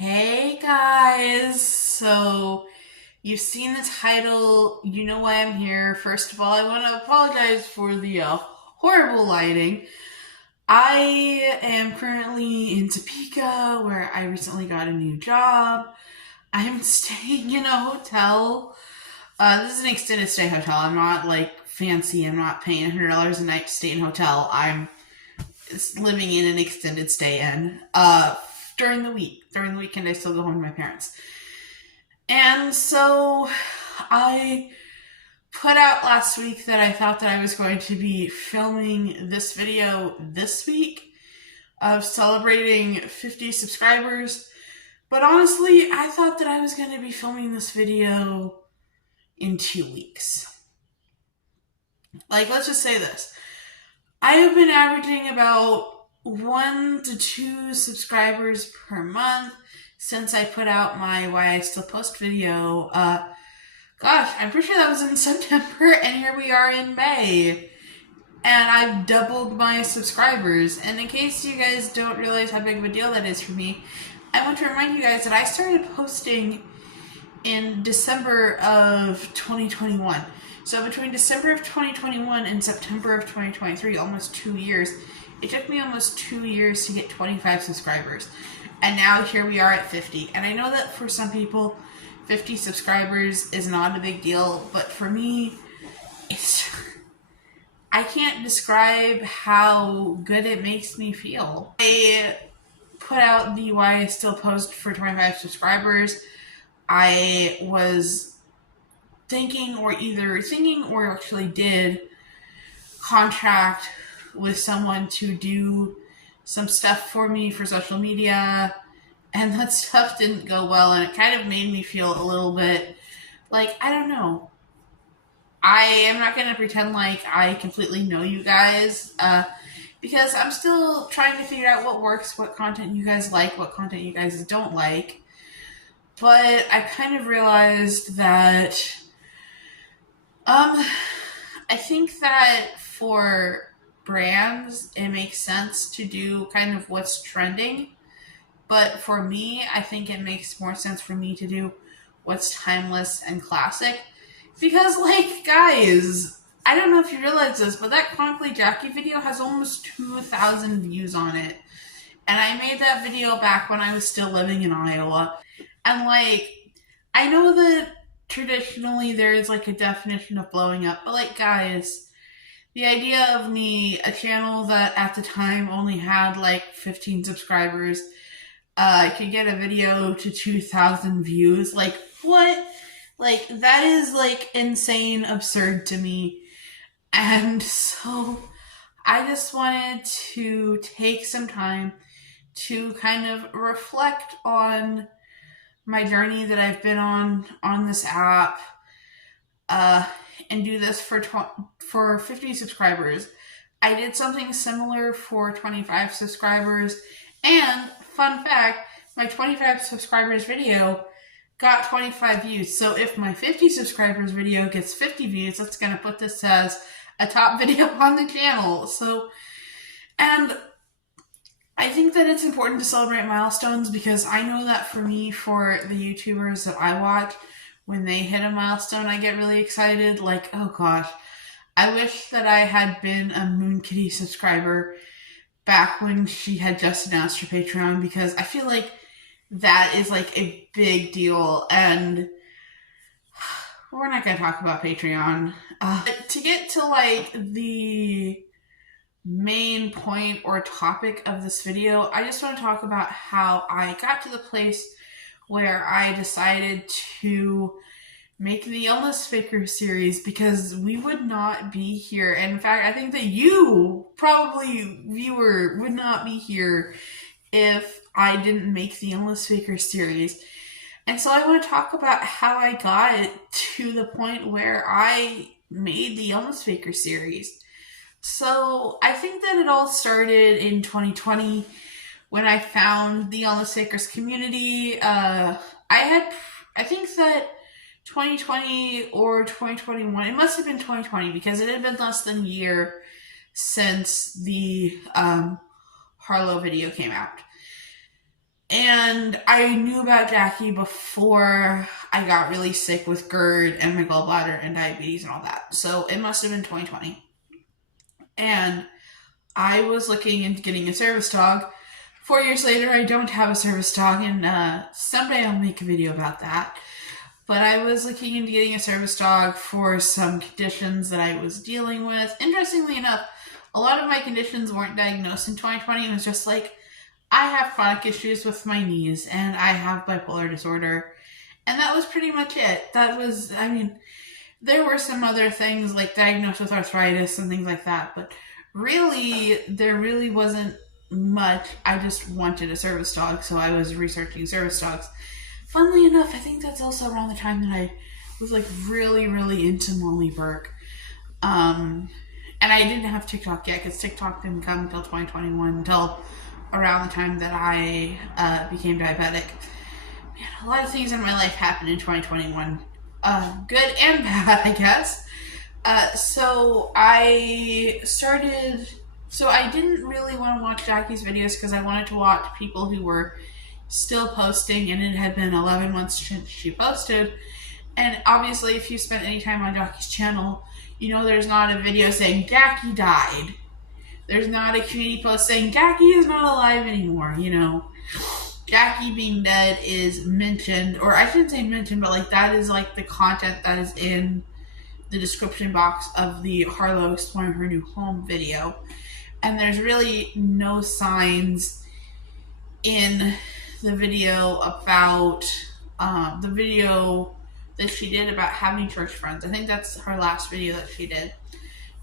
Hey guys, so you've seen the title, you know why I'm here. First of all, I want to apologize for the horrible lighting. I am currently in Topeka where I recently got a new job. I'm staying in a hotel. This is an extended stay hotel. I'm not like fancy. I'm not paying $100 a night to stay in a hotel. I'm living in an extended stay in. During the week. During the weekend, I still go home to my parents. And so I put out last week that I thought that I was going to be filming this video this week of celebrating 50 subscribers. But honestly, I thought that I was going to be filming this video in 2 weeks. Like, let's just say this. I have been averaging about 1 to 2 subscribers per month since I put out my Why I Still Post video. Gosh, I'm pretty sure that was in September, and here we are in May. And I've doubled my subscribers. And in case you guys don't realize how big of a deal that is for me, I want to remind you guys that I started posting in December of 2021. So between December of 2021 and September of 2023, almost 2 years, it took me almost 2 years to get 25 subscribers. And now here we are at 50. And I know that for some people, 50 subscribers is not a big deal. But for me, I can't describe how good it makes me feel. I put out the Why I Still Post for 25 subscribers. I was thinking or actually did contract with someone to do some stuff for me for social media, and that stuff didn't go well, and it kind of made me feel a little bit like, I don't know. I am not going to pretend like I completely know you guys, because I'm still trying to figure out what works, what content you guys like, what content you guys don't like. But I kind of realized that I think that for brands, it makes sense to do kind of what's trending. But for me, I think it makes more sense for me to do what's timeless and classic. Because, like, guys, I don't know if you realize this, but that Chronically Jackie video has almost 2,000 views on it. And I made that video back when I was still living in Iowa. And, like, I know that traditionally there's, like, a definition of blowing up. But, like, guys, the idea of me, a channel that at the time only had, like, 15 subscribers, could get a video to 2,000 views. Like, what? Like, that is, like, insane, absurd to me. And so I just wanted to take some time to kind of reflect on my journey that I've been on this app, and do this for 50 subscribers. I did something similar for 25 subscribers, and fun fact, my 25 subscribers video got 25 views. So if my 50 subscribers video gets 50 views, that's going to put this as a top video on the channel. So, and I think that it's important to celebrate milestones, because I know that for me, for the YouTubers that I watch, when they hit a milestone, I get really excited. Like, oh gosh, I wish that I had been a Moon Kitty subscriber back when she had just announced her Patreon, because I feel like that is like a big deal. And we're not going to talk about Patreon. But to get to like the main point or topic of this video, I just want to talk about how I got to the place where I decided to make the IllnessFakers series, because we would not be here. And in fact, I think that you, probably viewer, would not be here if I didn't make the IllnessFakers series. And so I want to talk about how I got to the point where I made the IllnessFakers series. So I think that it all started in 2020 when I found the IllnessFakers community. I think that 2020 or 2021, it must have been 2020, because it had been less than a year since the Harlow video came out. And I knew about Jackie before I got really sick with GERD and my gallbladder and diabetes and all that. So it must have been 2020. And I was looking into getting a service dog. 4 years later, I don't have a service dog, and someday I'll make a video about that. But I was looking into getting a service dog for some conditions that I was dealing with. Interestingly enough, a lot of my conditions weren't diagnosed in 2020. It was just like, I have chronic issues with my knees, and I have bipolar disorder. And that was pretty much it. That was, I mean, there were some other things like diagnosed with arthritis and things like that, but really, there really wasn't much. I just wanted a service dog, so I was researching service dogs. Funnily enough, I think that's also around the time that I was like really, really into Molly Burke. And I didn't have TikTok yet because TikTok didn't come until 2021, until around the time that I became diabetic. Man, a lot of things in my life happened in 2021. Good and bad, I guess. So I didn't really want to watch Jackie's videos because I wanted to watch people who were still posting, and it had been 11 months since she posted. And obviously, if you spent any time on Jackie's channel, you know there's not a video saying Jackie died. There's not a community post saying Jackie is not alive anymore, you know. Jackie being dead is mentioned, or I shouldn't say mentioned, but like that is like the content that is in the description box of the Harlow exploring her new home video. And there's really no signs in the video about the video that she did about having church friends. I think that's her last video that she did.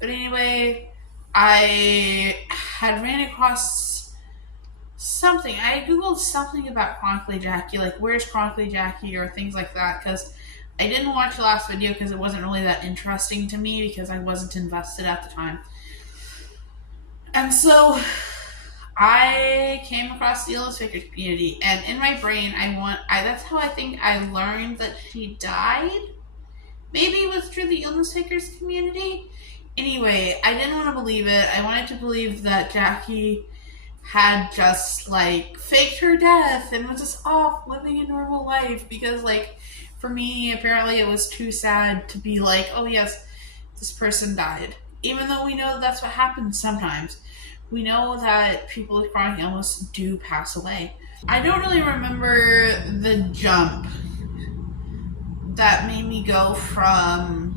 But anyway, I had ran across something. I googled something about Chronically Jackie, like where's Chronically Jackie or things like that, because I didn't watch the last video because it wasn't really that interesting to me because I wasn't invested at the time. And so I came across the IllnessFakers community, and in my brain, that's how I think I learned that she died. Maybe it was through the IllnessFakers community. Anyway, I didn't want to believe it. I wanted to believe that Jackie had just like faked her death and was just off living a normal life because like for me, apparently it was too sad to be like, oh yes, this person died. Even though we know that that's what happens sometimes. We know that people with chronic illness do pass away. I don't really remember the jump that made me go from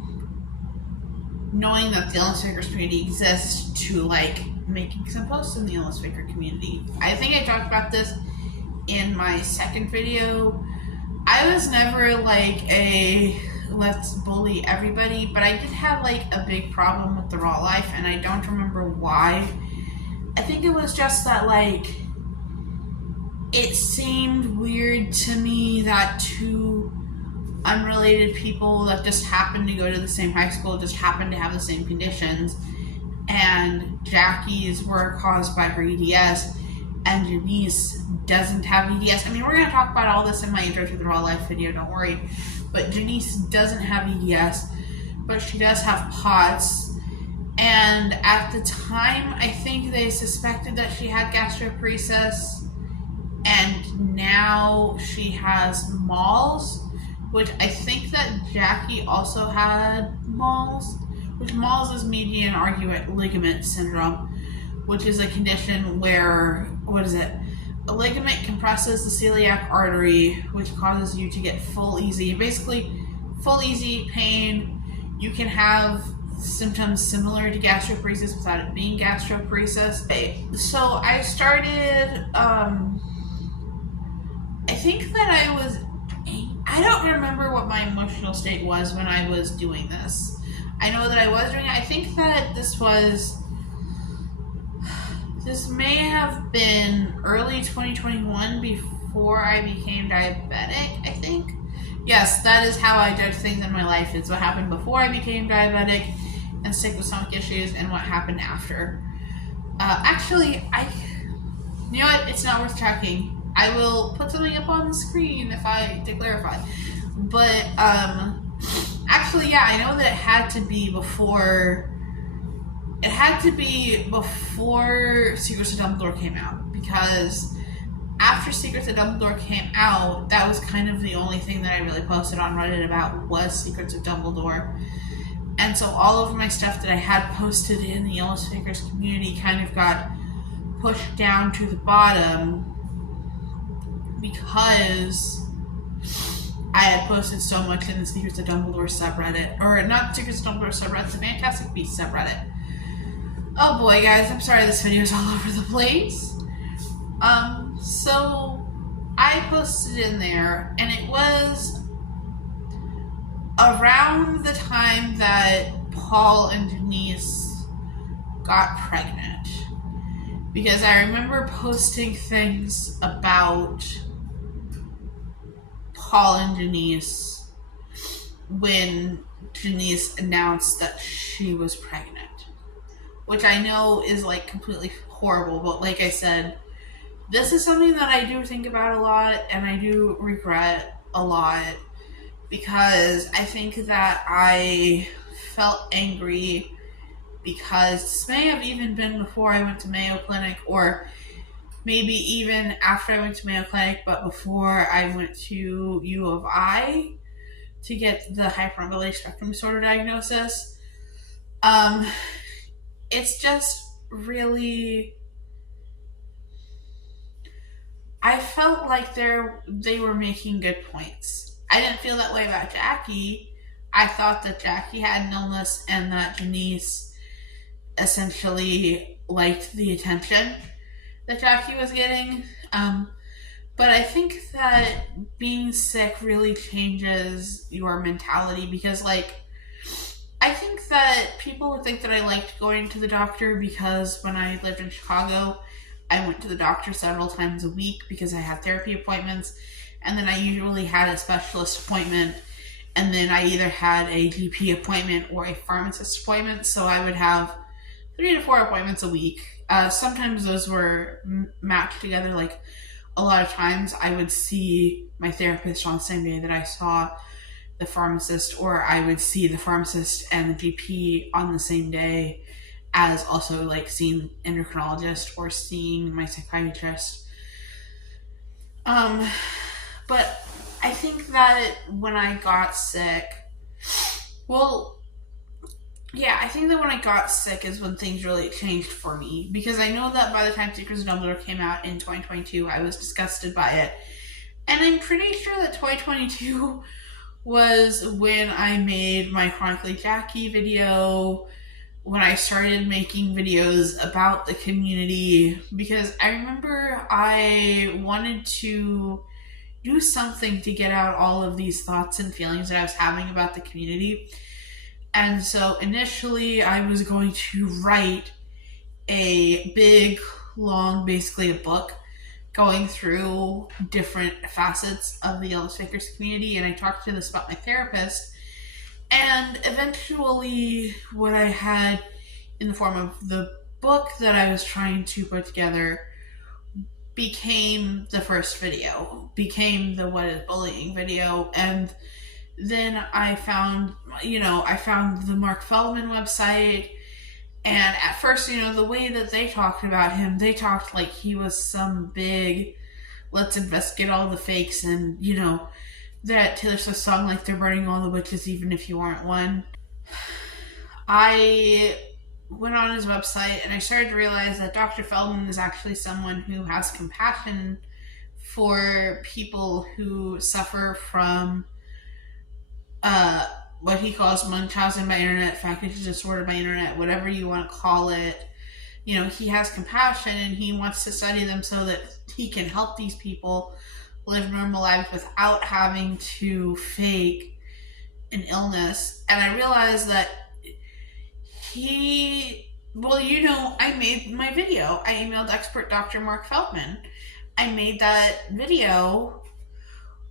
knowing that the IllnessFakers community exists to like making some posts in the IllnessFaker community. I think I talked about this in my second video. I was never like a let's bully everybody, but I did have like a big problem with the raw life, and I don't remember why. I think it was just that like it seemed weird to me that two unrelated people that just happened to go to the same high school just happened to have the same conditions, and Jackie's were caused by her EDS and Janice doesn't have EDS. I mean, we're going to talk about all this in my intro to the raw life video, don't worry, but Janice doesn't have EDS, but she does have POTS. And at the time, I think they suspected that she had gastroparesis, and now she has MALS, which I think that Jackie also had MALS, which MALS is median argument ligament syndrome, which is a condition where, a ligament compresses the celiac artery, which causes you to get full easy pain. You can have symptoms similar to gastroparesis without it being gastroparesis. So I started, I think that I don't remember what my emotional state was when I was doing this. I know that I was doing it. I think that this may have been early 2021 before I became diabetic, I think. Yes, that is how I judge things in my life. It's what happened before I became diabetic and sick with stomach issues, and what happened after. Actually, you know what? It's not worth checking. I will put something up on the screen to clarify. But, actually, yeah, I know that it had to be before Secrets of Dumbledore came out, because after Secrets of Dumbledore came out, that was kind of the only thing that I really posted on Reddit about was Secrets of Dumbledore. And so all of my stuff that I had posted in the IllnessFakers community kind of got pushed down to the bottom because I had posted so much in the Secrets of Dumbledore subreddit. Or not Secrets of Dumbledore subreddit, the Fantastic Beasts subreddit. Oh boy, guys, I'm sorry this video is all over the place. So I posted in there, and it was around the time that Paul and Denise got pregnant. Because I remember posting things about Paul and Denise when Denise announced that she was pregnant. Which I know is like completely horrible, but like I said, this is something that I do think about a lot and I do regret a lot because I think that I felt angry because this may have even been before I went to Mayo Clinic or maybe even after I went to Mayo Clinic, but before I went to U of I to get the hypermobility spectrum disorder diagnosis. It's just really, I felt like they were making good points. I didn't feel that way about Jackie. I thought that Jackie had an illness and that Denise essentially liked the attention that Jackie was getting. But I think that being sick really changes your mentality because, like, I think that people would think that I liked going to the doctor because when I lived in Chicago, I went to the doctor several times a week because I had therapy appointments, and then I usually had a specialist appointment, and then I either had a GP appointment or a pharmacist appointment, so I would have 3 to 4 appointments a week. Sometimes those were matched together, like a lot of times I would see my therapist on the same day that I saw the pharmacist, or I would see the pharmacist and the GP on the same day as also like seeing endocrinologist or seeing my psychiatrist. But I think that when I got sick, I think that when I got sick is when things really changed for me, because I know that by the time Secrets of Dumbledore came out in 2022, I was disgusted by it. And I'm pretty sure that 2022 was when I made my Chronically Jackie video, when I started making videos about the community, because I remember I wanted to do something to get out all of these thoughts and feelings that I was having about the community. And so initially I was going to write a big, long, basically a book going through different facets of the IllnessFakers community, and I talked to this about my therapist, and eventually what I had in the form of the book that I was trying to put together became the first video, became the What is Bullying video, and then I found the Mark Feldman website. And at first, the way that they talked about him, they talked like he was some big, let's investigate all the fakes, and, that Taylor Swift song, like, they're burning all the witches even if you aren't one. I went on his website and I started to realize that Dr. Feldman is actually someone who has compassion for people who suffer from what he calls Munchausen by internet, faculty disorder by internet, whatever you want to call it. He has compassion and he wants to study them so that he can help these people live normal lives without having to fake an illness. And I realized that I made my video. I emailed expert Dr. Mark Feldman. I made that video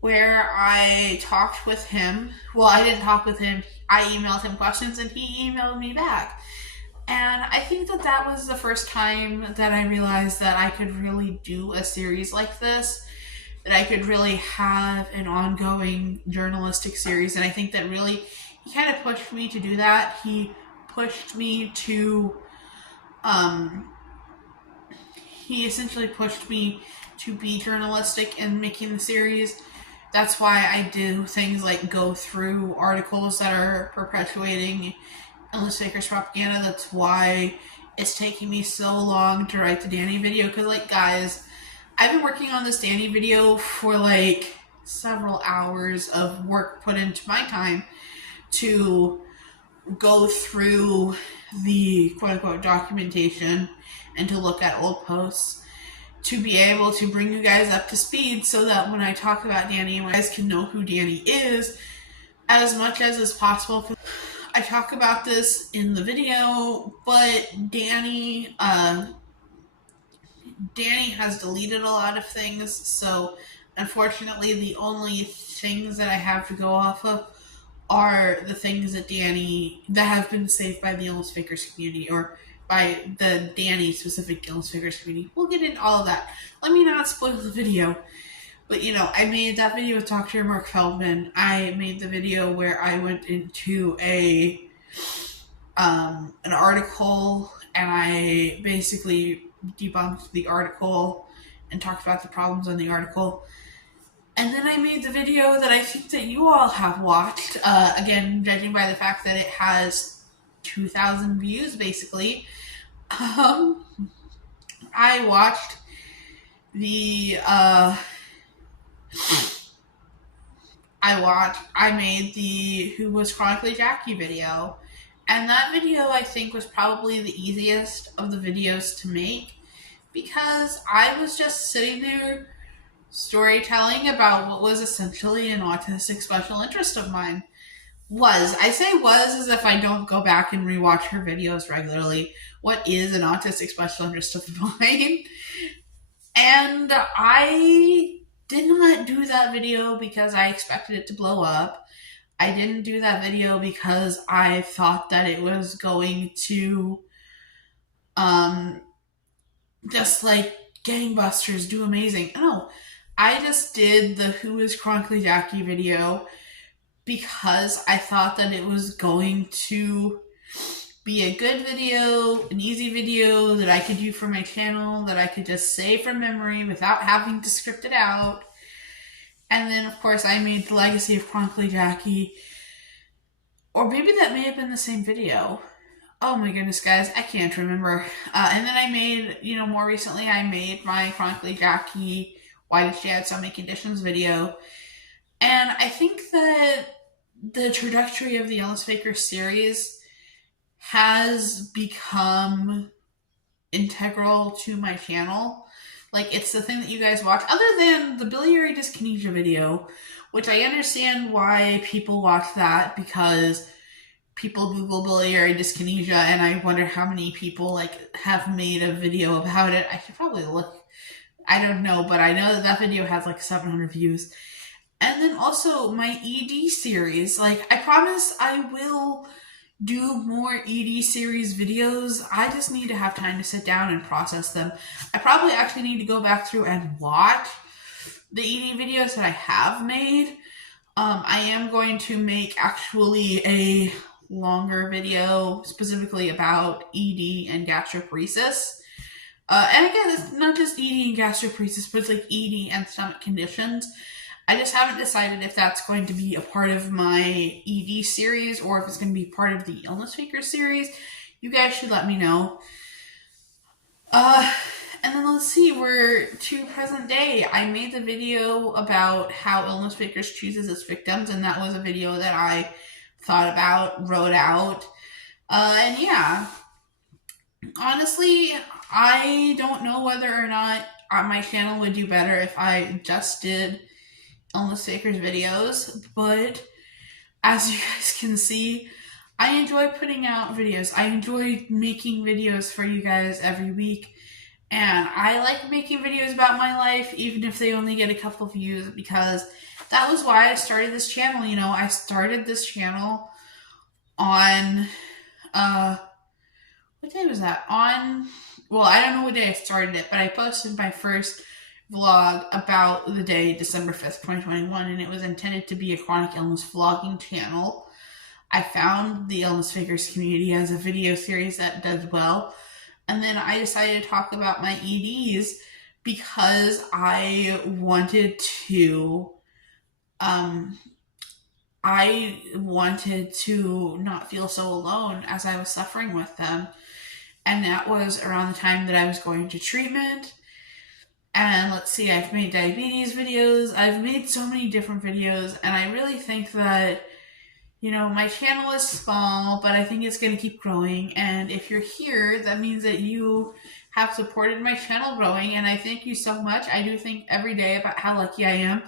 where I talked with him. Well, I didn't talk with him. I emailed him questions and he emailed me back. And I think that was the first time that I realized that I could really do a series like this, that I could really have an ongoing journalistic series. And I think that really, he kind of pushed me to do that. He pushed me to, he essentially pushed me to be journalistic in making the series. That's why I do things like go through articles that are perpetuating IllnessFakers propaganda. That's why it's taking me so long to write the Danny video. Because, like, guys, I've been working on this Danny video for, like, several hours of work put into my time to go through the quote-unquote documentation and to look at old posts to be able to bring you guys up to speed so that when I talk about Danny, you guys can know who Danny is as much as is possible. I talk about this in the video, but Danny has deleted a lot of things, so unfortunately the only things that I have to go off of are the things that have been saved by the IllnessFakers community, or by the Danny specific IllnessFakers community. We'll get into all of that. Let me not spoil the video. But, you know, I made that video with Dr. Mark Feldman. I made the video where I went into an article and I basically debunked the article and talked about the problems in the article. And then I made the video that I think that you all have watched. Again, judging by the fact that it has 2,000 views, basically. I made the Who Was Chronically Jackie video. And that video, I think, was probably the easiest of the videos to make because I was just sitting there storytelling about what was essentially an autistic special interest of mine. I say was as if I don't go back and rewatch her videos regularly. What is an autistic special interest of mine? And I did not do that video because I expected it to blow up. I didn't do that video because I thought that it was going to just like gangbusters, do amazing. No, I just did the Who Is Chronically Jackie video because I thought that it was going to be a good video, an easy video that I could do for my channel, that I could just say from memory without having to script it out. And then, of course, I made the Legacy of Chronically Jackie. Or maybe that may have been the same video. Oh my goodness, guys, I can't remember. And then I made, more recently, I made my Chronically Jackie Why Did She Have So Many Conditions video. And I think that the trajectory of the IllnessFakers series has become integral to my channel. Like, it's the thing that you guys watch, other than the biliary dyskinesia video, which I understand why people watch that, because people Google biliary dyskinesia, and I wonder how many people, have made a video about it. I should probably look. I don't know, but I know that video has, 700 views. And then also my ED series. I promise I will do more ED series videos. I just need to have time to sit down and process them. I probably actually need to go back through and watch the ED videos that I have made. I am going to make actually a longer video specifically about ED and gastroparesis. And again, it's not just ED and gastroparesis, but it's ED and stomach conditions. I just haven't decided if that's going to be a part of my ED series or if it's going to be part of the IllnessFakers series. You guys should let me know. And then let's see, we're to present day. I made the video about how IllnessFakers chooses its victims, and that was a video that I thought about, wrote out. And yeah, honestly, I don't know whether or not my channel would do better if I just did IllnessFakers videos, but as you guys can see, I enjoy putting out videos. I enjoy making videos for you guys every week, and I like making videos about my life, even if they only get a couple views, because that was why I started this channel. I started this channel on, what day was that? Well, I don't know what day I started it, but I posted my first vlog about the day December 5th, 2021, and it was intended to be a chronic illness vlogging channel. I found the IllnessFakers community as a video series that does well, and then I decided to talk about my EDs because I wanted to not feel so alone as I was suffering with them. And that was around the time that I was going to treatment. And let's see, I've made diabetes videos. I've made so many different videos. And I really think that, you know, my channel is small, but I think it's going to keep growing. And if you're here, that means that you have supported my channel growing. And I thank you so much. I do think every day about how lucky I am,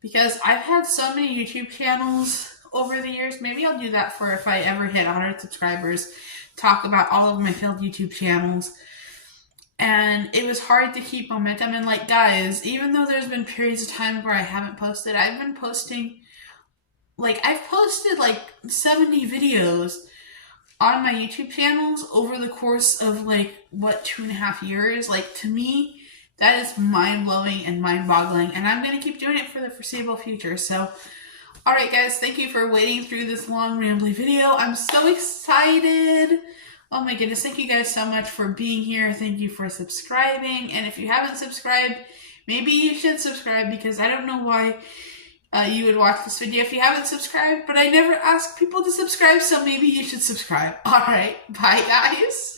because I've had so many YouTube channels over the years. Maybe I'll do that for if I ever hit 100 subscribers, talk about all of my failed YouTube channels. And it was hard to keep momentum. And like, guys, even though there's been periods of time where I haven't posted, I've been posting, like, I've posted like 70 videos on my YouTube channels over the course of like, what, 2.5 years? Like, to me, that is mind-blowing and mind-boggling. And I'm going to keep doing it for the foreseeable future. So, all right, guys, thank you for waiting through this long, rambly video. I'm so excited. Oh my goodness, thank you guys so much for being here. Thank you for subscribing. And if you haven't subscribed, maybe you should subscribe, because I don't know why you would watch this video if you haven't subscribed, but I never ask people to subscribe, so maybe you should subscribe. All right, bye guys.